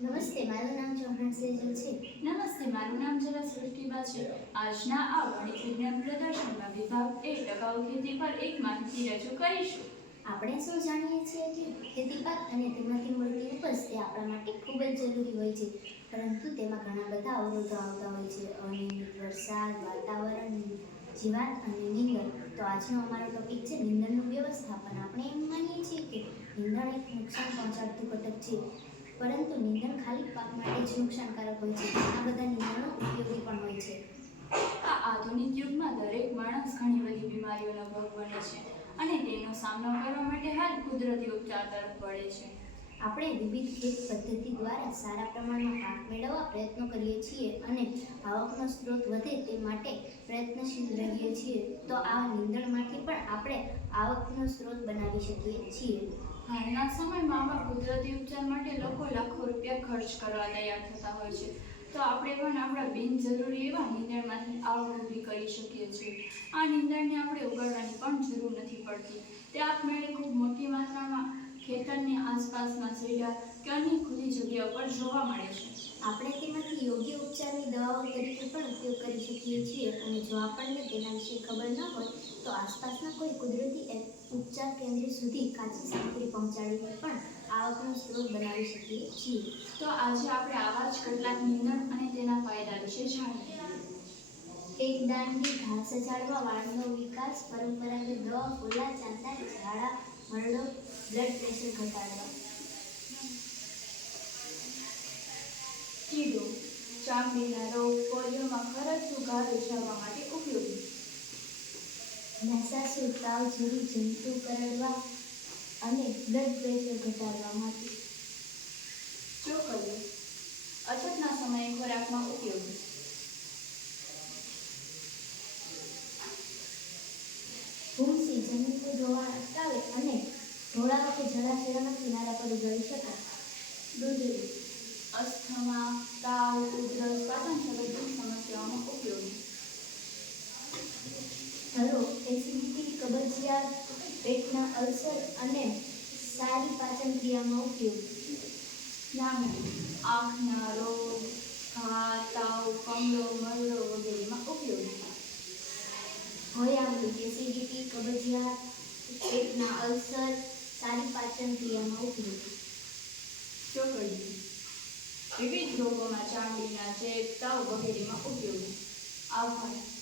નમસ્તે, મારું નામ ચૌહાણ સેજલ છે. નમસ્તે, મારું નામ જરા સૃષ્ટિબા છે. આજના આ ગણિત વિજ્ઞાન પ્રદર્શનમાં વિભાગ એ ટકાઉ ખેતી પર એક માહિતી રજૂ કરીશું. આપણે શું જાણીએ છીએ કે ખેતી પાક અને તેમાંથી મળતી ઉપજ તે આપણા માટે ખૂબ જ જરૂરી હોય છે, પરંતુ તેમાં ઘણા બધા અવરોધો આવતા હોય છે. અનિયમિત વરસાદ, વાતાવરણ, જીવાત અને નીંદણ. તો આજનો અમારો ટોપિક છે નીંદણનું વ્યવસ્થાપન. આપણે એમ માનીએ છીએ કે નીંદણ એક નુકસાન પહોંચાડતું ઘટક છે, પરંતુ નીંદણ ખાલી પાક માટે જ નુકસાનકારક હોય છે. ઘણા બધા નીંદણો ઉપયોગી પણ હોય છે. આ આધુનિક યુગમાં દરેક માણસ ઘણી બધી બીમારીઓનો ભોગ બને છે અને તેનો સામનો કરવા માટે હાલ કુદરતી ઉપચાર તરફ વળે છે. આપણે વિવિધ ખેત પદ્ધતિ દ્વારા સારા પ્રમાણમાં પાક મેળવવા પ્રયત્નો કરીએ છીએ અને આવકનો સ્ત્રોત વધે તે માટે પ્રયત્નશીલ રહીએ છીએ. તો આ નીંદણમાંથી પણ આપણે આવકનો સ્ત્રોત બનાવી શકીએ છીએ. હાલના સમયમાં આવા કુદરતી ઉપચાર માટે લોકો લાખો રૂપિયા ખર્ચ કરવા તૈયાર થતા હોય છે. તો આપણે પણ આપણા બિનજરૂરી એવા નીંદણમાંથી આવક ઊભી કરી શકીએ છીએ. આ નીંદણને આપણે ઉગાડવાની પણ જરૂર નથી પડતી. તે આપમેળે ખૂબ મોટી માત્રામાં ખેતરની આસપાસના છેડા કે અન્ય ખુલ્લી જગ્યા પર જોવા મળે છે. આપણે તેમાંથી યોગ્ય ઉપચારની દવાઓ તરીકે પણ ઉપયોગ કરી શકીએ છીએ. અને જો આપણને તેના વિશે ખબર ન હોય તો આસપાસના કોઈ કુદરતી ઉપચાર કેન્દ્ર સુધી કાચી સામગ્રી પહોંચાડીને પણ આવકનો સ્ત્રોત બનાવી શકીએ છીએ. તો આજે આપણે આવા જ કેટલાક નીંદણ અને તેના ફાયદા વિશે જાણીએ. એક દાંડી ઘાસ ઝાડવા વાળનો વિકાસ, પરંપરાગત દવા, ફૂલા, ચાંદા, ઝાડા, મરડો, બ્લડ પ્રેશર ઘટાડવા. કીડો, ચામડીના રોગ, પોલિયોમાં ખરજતું ઘા વેચાવવા માટે ઉપયોગી. નસાસુ, તાવ જેવી જંતુ કરડવા અને બ્લડ પ્રેશર ઘટાડવા માટે. ચોકલીઓ, અછતના સમયે ખોરાકમાં ઉપયોગી. ભૂંસી, જમીનનું ધોવાણ અટકાવે અને ઢોળાવ કે જળાશયોના કિનારા પર ઉગાડી શકાય. દૂધરી, અસ્થમા, તાવ, ઉધરસ, પાચન સંબંધિત સમસ્યાઓમાં ઉપયોગી. ધરો, એસિડિટી, કબજિયાત, પેટના અલ્સર અને સારી પાચન ક્રિયામાં ઉપયોગી. લાંગડી, આંખના રોગ, ઘા, તાવ, કમળો, મરડો વગેરેમાં ઉપયોગી. હોયામૃત, એસિડિટી, કબજિયાત, પેટના અલ્સર, સારી પાચન ક્રિયામાં ઉપયોગી. ચોકડીઓ, વિવિધ રોગોમાં ચામડીના ચેપ, તાવ વગેરેમાં ઉપયોગી. આભાર.